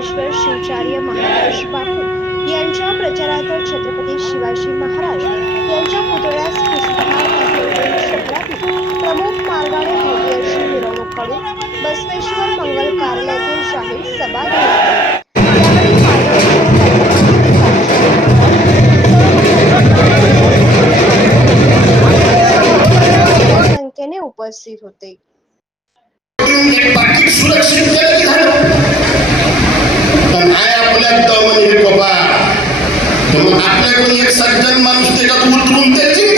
बसवेश्वर शिवाचार्य महाराज बापू यांच्या प्रचारार्थ छत्रपती शिवाजी महाराज यांच्या पुतळ्यास पुष्पहार अर्पण शहरातील प्रमुख मार्गाने भव्य अशी मिरवणूक काढून बसवेश्वर मंगल कार्यालयातील जाहीर सभा घेण्यात आली। यावेळी मार्गदर्शन संख्येने उपस्थित होते। एक पाकिट सुरक्षित केलं झालं पण आहे आपल्या दमन हे बाबा तर मग आपल्याकडून एक सज्जन माणूस त्याच्यात उतरून त्याची